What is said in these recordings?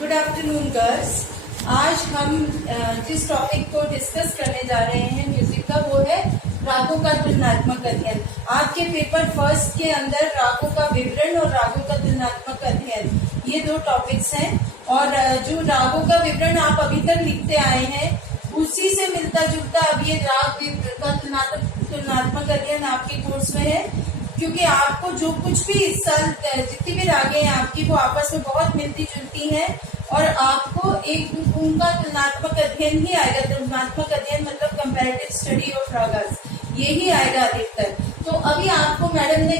Good afternoon girls. आज हम जिस टॉपिक को डिस्कस करने जा रहे हैं म्यूजिक का, वो है रागों का तुलनात्मक अध्ययन। आपके पेपर फर्स्ट के अंदर रागों का विवरण और रागों का तुलनात्मक अध्ययन, ये दो टॉपिक्स हैं। और जो रागों का विवरण आप अभी तक लिखते आए हैं, उसी से मिलता जुलता अब ये राग का तुलनात्मक अध्ययन आपके कोर्स में है, क्योंकि आपको जो कुछ भी इस साल जितनी भी रागें हैं आपकी, वो आपस में बहुत मिलती जुलती हैं और आपको एक उनका तुलनात्मक अध्ययन ही आएगा। तुलनात्मक अध्ययन मतलब कंपैरेटिव स्टडी ऑफ रागास, यही आएगा अधिकतर। तो अभी आपको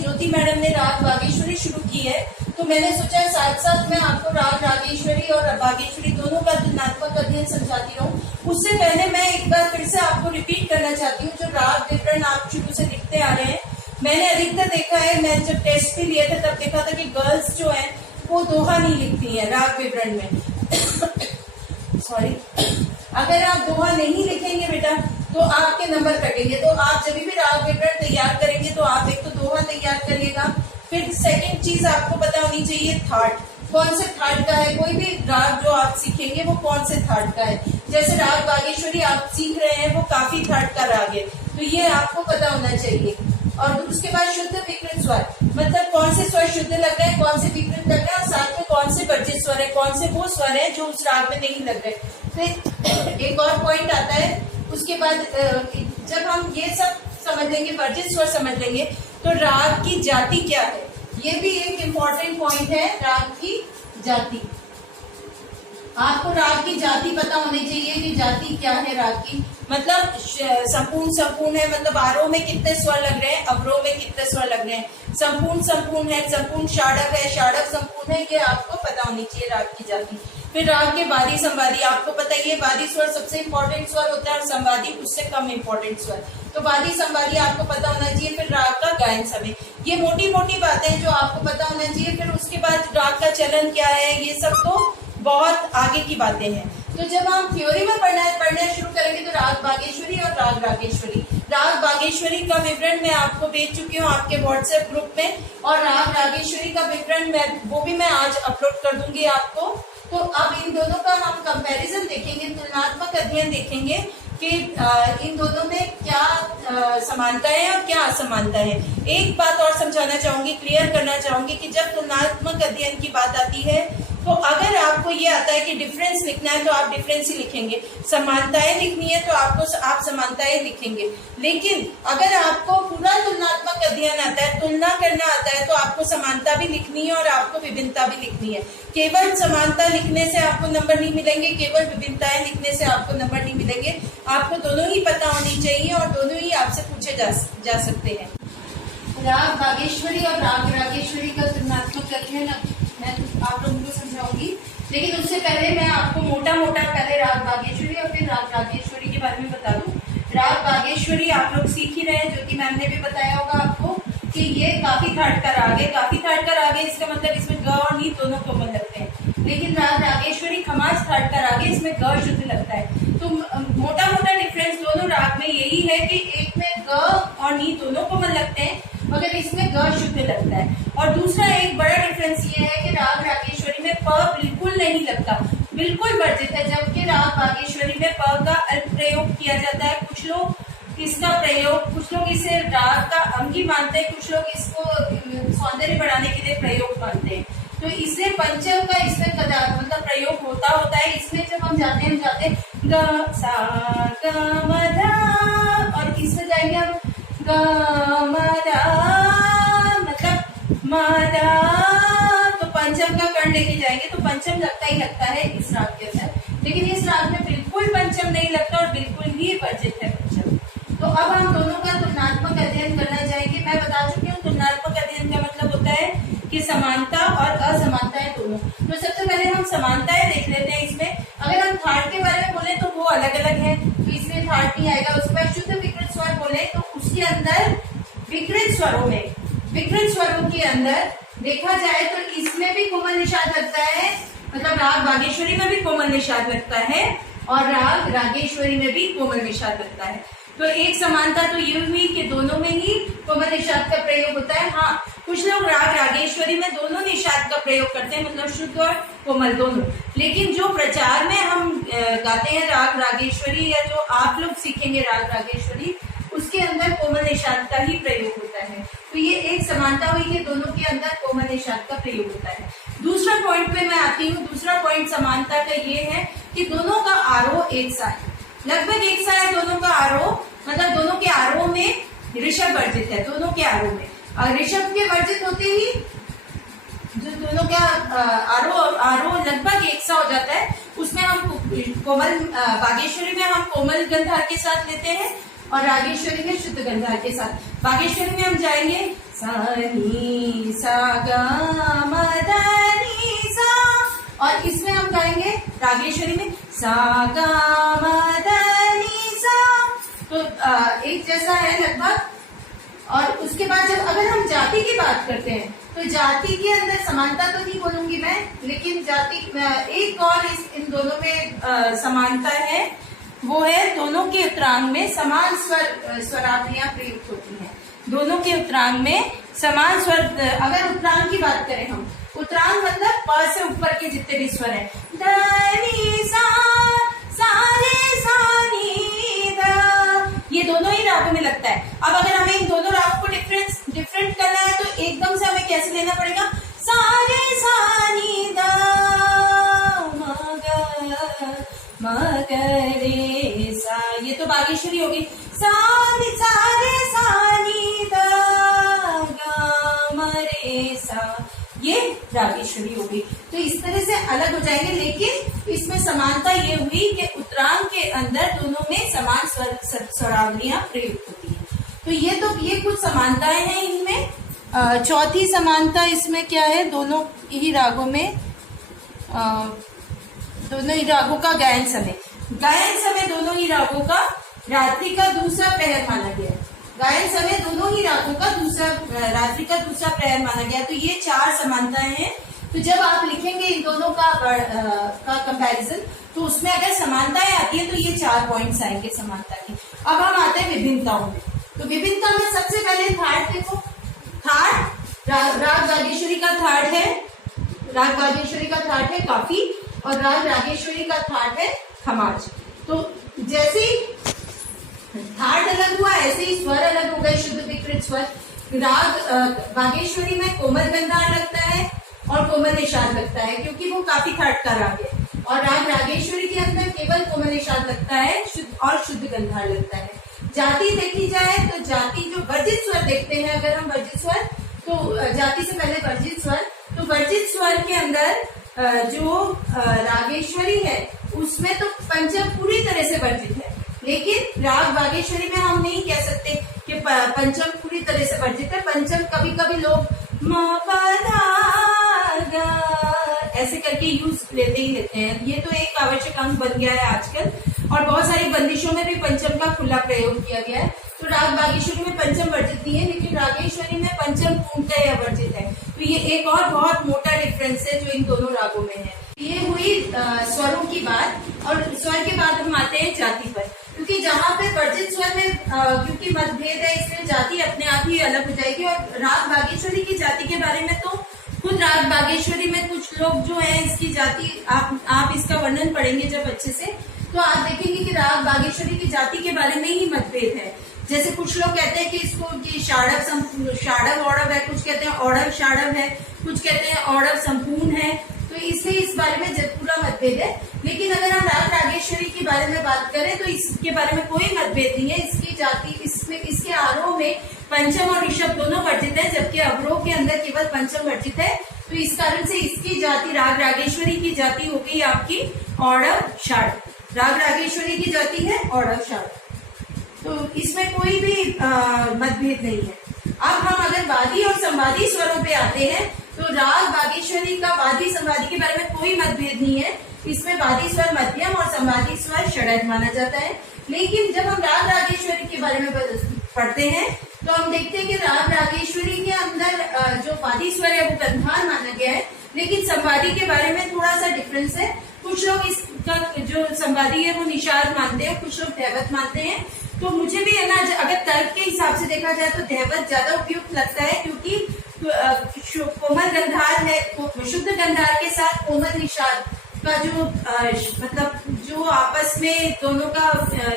ज्योति मैडम ने राग बागेश्वरी शुरू की है, तो मैंने सोचा साथ साथ मैं आपको राग रागेश्वरी और बागेश्वरी दोनों का तुलनात्मक अध्ययन समझाती रहूं। उससे पहले मैं एक बार फिर से आपको रिपीट करना चाहती हूँ, जो राग विवरण आप शुरू से लिखते आ रहे हैं। मैंने अधिकतर देखा है, मैं जब टेस्ट भी लिए थे तब देखा था कि गर्ल्स जो है वो दोहा नहीं लिखती है राग विवरण में। सॉरी, अगर आप दोहा नहीं लिखेंगे बेटा तो आपके नंबर कटेंगे। तो आप जब भी राग विवरण तैयार करेंगे तो आप एक तो दोहा तैयार करिएगा, फिर सेकंड चीज आपको पता होनी चाहिए थाट, कौन से थाट का है। कोई भी राग जो आप सीखेंगे वो कौन से थाट का है। जैसे राग बागेश्वरी आप सीख रहे हैं, वो काफी थाट का राग है, तो ये आपको पता होना चाहिए। और उसके बाद शुद्ध विकृत स्वर, मतलब कौन से स्वर शुद्ध लग रहे हैं, कौन से विकृत लग रहे हैं, और साथ में कौन से वर्जित स्वर है, कौन से वो स्वर है जो उस राग में नहीं लग रहे। फिर एक और पॉइंट आता है, उसके बाद जब हम ये सब समझ लेंगे, वर्जित स्वर समझ लेंगे, तो राग की जाति क्या है, ये भी एक इम्पोर्टेंट पॉइंट है। राग की जाति, आपको राग की जाति पता होनी चाहिए कि जाति क्या है राग की। मतलब संपूर्ण है, मतलब आरोह में कितने स्वर लग रहे हैं, अवरोह में कितने स्वर लग रहे हैं। संपूर्ण है, संपूर्ण षाडक है, षाडक संपूर्ण है, ये आपको पता होनी चाहिए राग की जाति। फिर राग के वादी संवादी, आपको पता ही है वादी स्वर सबसे इम्पोर्टेंट स्वर होता है और संवादी उससे कम इम्पोर्टेंट स्वर, तो वादी संवादी आपको पता होना चाहिए। फिर राग का गायन समय, ये मोटी मोटी बातें जो आपको पता होना चाहिए। फिर उसके बाद राग का चलन क्या है, ये सब तो बहुत आगे की बातें हैं। तो जब हम थ्योरी में पढ़ना शुरू करेंगे तो राग बागेश्वरी और राग रागेश्वरी, राग बागेश्वरी का विवरण मैं आपको भेज चुकी हूँ आपके व्हाट्सएप ग्रुप में, और राग रागेश्वरी का विवरण वो भी मैं आज अपलोड कर दूंगी आपको। तो अब इन दोनों का हम कंपैरिजन देखेंगे, तुलनात्मक अध्ययन देखेंगे कि इन दोनों में क्या समानता है और क्या असमानता है। एक बात और समझाना चाहूंगी, क्लियर करना चाहूंगी कि जब तुलनात्मक अध्ययन की बात आती है, तो अगर आपको ये आता है कि डिफरेंस लिखना है तो आप डिफरेंस ही लिखेंगे, समानताएं लिखनी है तो आप समानताएं लिखेंगे। लेकिन अगर आपको पूरा तुलनात्मक अध्ययन आता है, तुलना करना आता है, तो आपको समानता भी लिखनी है और आपको विभिन्नता भी लिखनी है। केवल समानता लिखने से आपको नंबर नहीं मिलेंगे, केवल विभिन्नताएं लिखने से आपको नंबर नहीं मिलेंगे। आपको दोनों ही पता होनी चाहिए और दोनों ही आपसे पूछे जा सकते हैं। राग बागेश्वरी और राग रागेश्वरी का तुलनात्मक अध्ययन मैं आप लोगों को समझाऊंगी, लेकिन उससे पहले मैं आपको मोटा पहले राग बागेश्वरी और फिर राग रागेश्वरी के बारे में बता दूं। राग बागेश्वरी आप लोग सीख ही रहे हैं, ज्योति मैम ने भी बताया होगा आपको कि ये काफी थाट का राग है। काफी थाट का राग है, इसका मतलब इसमें ग और नी दोनों कोमल लगते हैं। लेकिन राग रागेश्वरी खमाज थाट का राग है, इसमें ग शुद्ध लगता है। तो मोटा डिफरेंस दोनों राग में यही है कि एक में ग और नी दोनों कोमल लगते हैं, मगर इसमें ग शुद्ध लगता है। और दूसरा एक बड़ा डिफरेंस ये है कि राग रागेश्वरी में प बिल्कुल नहीं लगता, बिल्कुल वर्जित है, जबकि राग बागेश्वरी में प का अल्प प्रयोग किया जाता है। कुछ लोग इसका प्रयोग, कुछ लोग इसे राग का अंग ही मानते हैं, कुछ लोग इसको सौंदर्य बढ़ाने के लिए प्रयोग मानते हैं। तो इसलिए पंचम का इसमें मतलब प्रयोग होता है। इसमें जब हम जाते हैं ग सा ग म ध, और इसमें जाएंगे हम ग म ध, मतलब म ध, तो पंचम का कर्ण लेके जाएंगे तो पंचम लगता ही लगता है इस राग के अंदर। लेकिन इस राग में बिल्कुल पंचम नहीं लगता और बिल्कुल ही वर्जित है पंचम। तो अब हम दोनों का तुलनात्मक अध्ययन करना चाहेंगे। मैं बता चुकी हूँ तुलनात्मक अध्ययन का मतलब होता है कि समानता और असमानताएं दोनों। तो सबसे पहले हम समानताएं देख लेते हैं। इसमें अगर हम थाट के बारे में बोले तो वो अलग अलग है, तो इसमें थाट नहीं आएगा। उसके बाद शुद्ध विकृत स्वर बोले तो उसके अंदर विकृत स्वरों के अंदर देखा जाए तो इसमें भी कोमल निषाद लगता है, मतलब राग बागेश्वरी में भी कोमल निषाद लगता है और राग रागेश्वरी में भी कोमल निषाद लगता है। तो एक समानता तो ये हुई कि दोनों में ही कोमल निषाद का प्रयोग होता है। हाँ, कुछ लोग राग रागेश्वरी में दोनों निषाद का प्रयोग करते हैं, मतलब शुद्ध और कोमल दोनों। लेकिन जो प्रचार में हम गाते हैं राग रागेश्वरी, या जो आप लोग सीखेंगे राग रागेश्वरी, उसके अंदर कोमल निषाद का ही प्रयोग होता है। तो ये एक समानता हुई कि दोनों के अंदर कोमल निषाद का प्रयोग होता है। दूसरा पॉइंट पे मैं आती हूँ। दूसरा पॉइंट समानता का ये है कि दोनों का आरोह एक सा है, लगभग एक सा है दोनों का आरोह। मतलब दोनों के आरोह में ऋषभ वर्जित है, दोनों के आरोह में। और ऋषभ के वर्जित होते ही जो दोनों का आरोह लगभग एक सा हो जाता है। उसमें हम कोमल बागेश्वरी में हम कोमल गंधार के साथ लेते हैं और रागेश्वरी में शुद्ध गंधार के साथ। बागेश्वरी में हम जाएंगे सा नी सा गा म ध नी सा, और इसमें हम गाएंगे रागेश्वरी में सा गा म ध नी सा। तो एक जैसा है लगभग। और उसके बाद जब अगर हम जाति की बात करते हैं तो जाति के अंदर समानता तो नहीं बोलूंगी मैं, लेकिन जाति एक और इन दोनों में समानता है, वो है दोनों के उत्तरांग में समान स्वरावलियां प्रयुक्त होती हैं। दोनों के उत्तरांग में समान स्वर। अगर उत्तरांग की बात करें हम, उत्तरांग मतलब प से ऊपर के जितने भी स्वर हैं, ध नी सा सा रे सा नी ध, ये दोनों ही रागों में लगता है। अब अगर हमें इन दोनों रागों को डिफरेंट करना है तो एकदम से हमें कैसे लेना पड़ेगा, सा रे सा नी ध म ग म ग रे सा, ये तो बागेश्वरी होगी। सा रे सा नी ध ग म रे सा, ये रागेश्वरी होगी। तो इस तरह से अलग हो जाएंगे, लेकिन इसमें समानता ये हुई कि उत्तरांग के अंदर दोनों में समान स्वरावलियां प्रयुक्त होती हैं। तो ये कुछ समानताएं हैं इनमें। चौथी समानता इसमें क्या है, दोनों ही रागों का गायन समय दोनों ही रागों का रात्रि का दूसरा प्रहर माना गया। गायन समय दोनों ही रागों का रात्रि का दूसरा प्रहर माना गया। तो ये 4 समानताएं हैं। तो जब आप लिखेंगे इन दोनों का कंपैरिजन, तो उसमें अगर समानताएं आती है तो ये 4 पॉइंट्स आएंगे समानता के। अब हम आते हैं विभिन्नताओं में। तो विभिन्नता में सबसे पहले थाट देखो। थाट राग बागेश्वरी का थाट है, राग बागेश्वरी का थाट है काफी, और राग रागेश्वरी का थाट है खमाज। तो जैसे ही थाट अलग हुआ, ऐसे ही स्वर अलग हो गए, शुद्ध विकृत स्वर। राग बागेश्वरी में कोमल गंधार लगता है और कोमल निषाद लगता है, क्योंकि वो काफी थाट का राग है। और राग रागेश्वरी के अंदर केवल कोमल निषाद लगता है और शुद्ध गंधार लगता है। जाति देखी जाए तो जाति जो वर्जित स्वर देखते हैं, अगर हम वर्जित स्वर, तो जाति से पहले वर्जित स्वर, तो वर्जित स्वर के अंदर जो रागेश्वरी है उसमें तो पंचम पूरी तरह से वर्जित है। लेकिन राग बागेश्वरी में हम नहीं कह सकते कि पंचम पूरी तरह से वर्जित है। पंचम कभी कभी लोग म प ध ग ऐसे करके यूज लेते हैं। ये तो एक आवश्यक अंग बन गया है आजकल, और बहुत सारी बंदिशों में भी पंचम का खुला प्रयोग किया गया है। तो राग बागेश्वरी में पंचम वर्जित नहीं है, लेकिन रागेश्वरी में पंचम पूर्णतः वर्जित है। तो ये एक और बहुत मोटा डिफरेंस है जो इन दोनों रागों में है। ये हुई स्वरों की बात, और स्वर के बाद हम आते हैं जाति पर, क्योंकि जहाँ पे वर्जित स्वर में क्योंकि मतभेद है, इसलिए जाति अपने आप ही अलग हो जाएगी। और राग बागेश्वरी की जाति के बारे में तो खुद राग बागेश्वरी में कुछ लोग जो है इसकी जाति, आप इसका वर्णन पढ़ेंगे जब अच्छे से, तो आप देखेंगे कि राग बागेश्वरी की जाति के बारे में ही मतभेद है। जैसे कुछ लोग कहते हैं कि इसको कि षाडव औड़व है, कुछ कहते हैं औड़व षाडव है, कुछ कहते हैं औड़व संपूर्ण है। तो इसलिए इस बारे में पूरा मतभेद है। लेकिन अगर हम राग रागेश्वरी के बारे में बात करें तो इसके बारे में कोई मतभेद नहीं है। इसकी जाति, इसमें इसके आरोह में पंचम और ऋषभ दोनों वर्जित है, जबकि अवरोह के अंदर केवल पंचम वर्जित है। तो इस कारण से इसकी जाति, राग रागेश्वरी की जाति हो गई आपकी औड़व षाडव। राग रागेश्वरी की जाति है औड़व षाडव। तो इसमें कोई भी मतभेद नहीं है। अब हम अगर वादी और संवादी स्वरों पे आते हैं तो राग बागेश्वरी का वादी संवादी के बारे में कोई मतभेद नहीं है। इसमें वादी स्वर मध्यम और संवादी स्वर षडज माना जाता है। लेकिन जब हम राग रागेश्वरी के बारे में पढ़ते हैं तो हम देखते हैं कि राग रागेश्वरी के अंदर जो वादी स्वर है वो गंधार माना गया है, लेकिन संवादी के बारे में थोड़ा सा डिफरेंस है। कुछ लोग इसका जो संवादी है वो निषाद मानते हैं, कुछ लोग दैवत मानते हैं। तो मुझे भी है ना, अगर तर्क के हिसाब से देखा जाए तो दैवत ज्यादा उपयुक्त लगता है, क्योंकि कोमल गंधार है, शुद्ध गंधार के साथ कोमल निषाद का जो मतलब जो आपस में दोनों का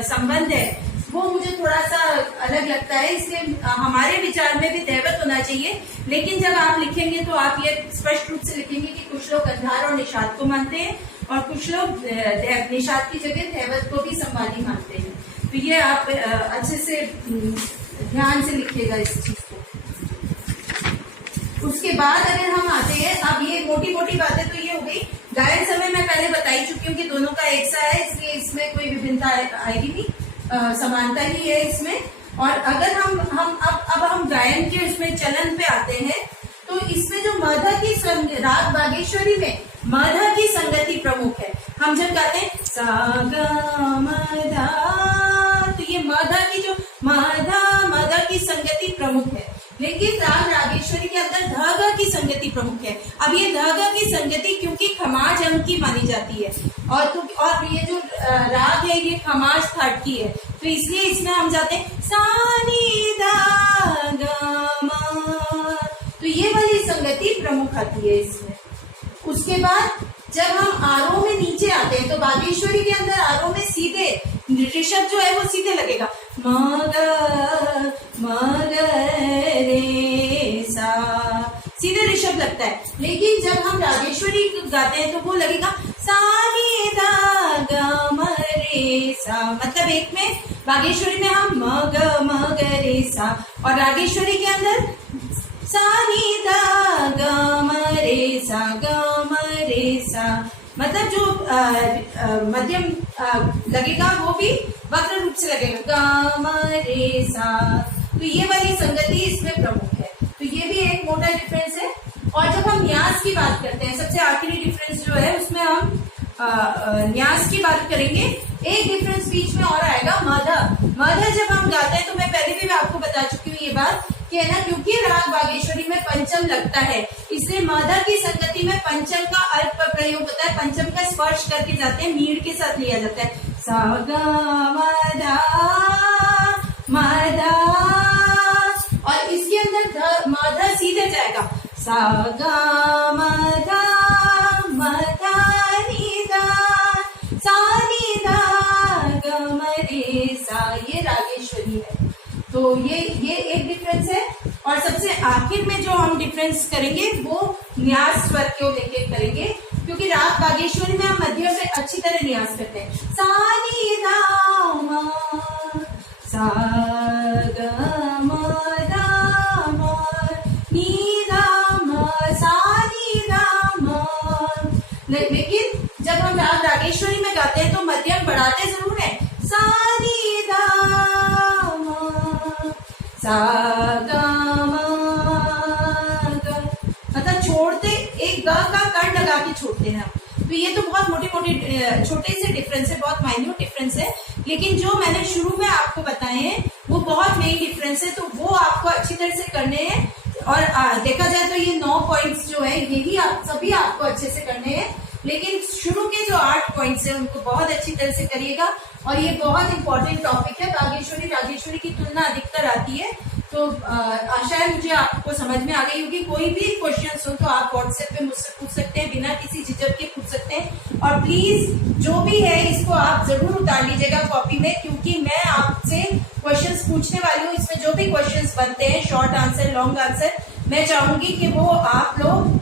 संबंध है वो मुझे थोड़ा सा अलग लगता है, इसलिए हमारे विचार में भी दैवत होना चाहिए। लेकिन जब आप लिखेंगे तो आप ये स्पष्ट रूप से लिखेंगे कि कुछ लोग गंधार और निषाद को मानते हैं और कुछ लोग निषाद की जगह दैवत को भी संवादी मानते हैं। तो ये आप अच्छे से ध्यान से लिखिएगा इस चीज को। उसके बाद अगर हम आते हैं, अब ये मोटी मोटी बातें तो ये हो गई। गायन समय मैं पहले बता ही चुकी हूँ कि दोनों का एक सा है, इसलिए इसमें कोई विभिन्नता आएगी नहीं, समानता ही है इसमें। और अगर अब हम गायन के उसमें चलन पे आते हैं तो इसमें जो माधा की राग बागेश्वरी में माधा की संगति प्रमुख है। हम जब गाते हैं सा गा माधा, तो ये माधा की जो माधा की संगति प्रमुख है। लेकिन राग रागेश्वरी के अंदर धागा की संगति प्रमुख है। अब ये धागा की संगति क्योंकि खमाज अंग की मानी जाती है और ये जो राग है ये खमाज थाट की है, तो इसलिए इसमें हम जाते हैं सा नी धा गा मा, तो ये वाली संगति प्रमुख आती है इसमें। उसके बाद जब हम आरोह में नीचे आते हैं तो बागेश्वरी के अंदर आरोह में सीधे ऋषभ जो है वो सीधे लगेगा म रे सा, सीधे ऋषभ लगता है। लेकिन जब हम रागेश्वरी गाते हैं तो वो लगेगा सा नी धा गा म रे सा, मतलब एक में बागेश्वरी में हम म ग रे सा और रागेश्वरी के अंदर सा नी धा गा म रे सा, मतलब जो मध्यम लगेगा वो भी वक्र रूप से लगेगा गा म रे सा, तो ये वाली संगति इसमें प्रमुख है। तो ये भी एक मोटा डिफरेंस है। और जब हम न्यास की बात करते हैं, सबसे आखिरी डिफरेंस जो है उसमें हम न्यास की बात करेंगे। एक डिफरेंस बीच में और आएगा माधा जब हम गाते हैं तो मैं पहले भी आपको बता चुकी हूँ ये बात कि है ना, क्योंकि राग बागेश्वरी में पंचम लगता है इसलिए माधा की संगति में पंचम का अल्प प्रयोग होता है, पंचम का स्पर्श करके जाते हैं, मीड़ के साथ लिया जाता है सा गा माधा, और इसके अंदर माधा सीधे जाएगा सा गा माधा नी धा सा नी धा गा म रे सा, ये रागेश्वरी है। तो ये एक डिफरेंस है। और सबसे आखिर में जो हम डिफरेंस करेंगे वो न्यास स्वर को लेके करेंगे, क्योंकि राग बागेश्वरी में हम मध्यम में अच्छी तरह न्यास करते हैं सा नी धा मा सा गा मा धा मा नी धा मा सा नी धा मा। लेकिन जब हम राग रागेश्वरी में गाते हैं तो मध्यम बढ़ाते जरूर है सा नी धा मा सा गा मा गा, मतलब छोड़ते एक गा का कण लगा के छोड़ते हैं। तो ये तो बहुत मोटे छोटे से डिफरेंस है, बहुत माइन्यूट डिफरेंस है, लेकिन जो मैंने शुरू में आपको बताए हैं वो बहुत मेन डिफरेंस है, तो वो आपको अच्छी तरह से करने हैं। और देखा जाए तो ये 9 पॉइंट्स जो है यही आप सभी आपको अच्छे से करने हैं, लेकिन शुरू के जो 8 पॉइंट्स है उनको बहुत अच्छी तरह से करिएगा। और ये बहुत इंपॉर्टेंट टॉपिक है, बागेश्वरी रागेश्वरी की तुलना अधिकतर आती है। तो आशा है मुझे आपको समझ में आ गई होगी। कोई भी क्वेश्चंस हो तो आप व्हाट्सएप पे मुझसे पूछ सकते हैं, बिना किसी झिझक के पूछ सकते हैं। और प्लीज जो भी है इसको आप जरूर उतार लीजिएगा कॉपी में, क्योंकि मैं आपसे क्वेश्चंस पूछने वाली हूँ। इसमें जो भी क्वेश्चंस बनते हैं, शॉर्ट आंसर, लॉन्ग आंसर, मैं चाहूंगी कि वो आप लोग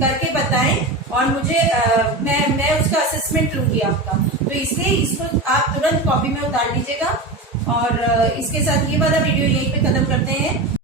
करके बताएं और मुझे मैं उसका असेसमेंट लूंगी आपका। तो इसलिए इसको आप तुरंत कॉपी में उतार लीजिएगा। और इसके साथ ये वाला वीडियो यहीं पे खत्म करते हैं।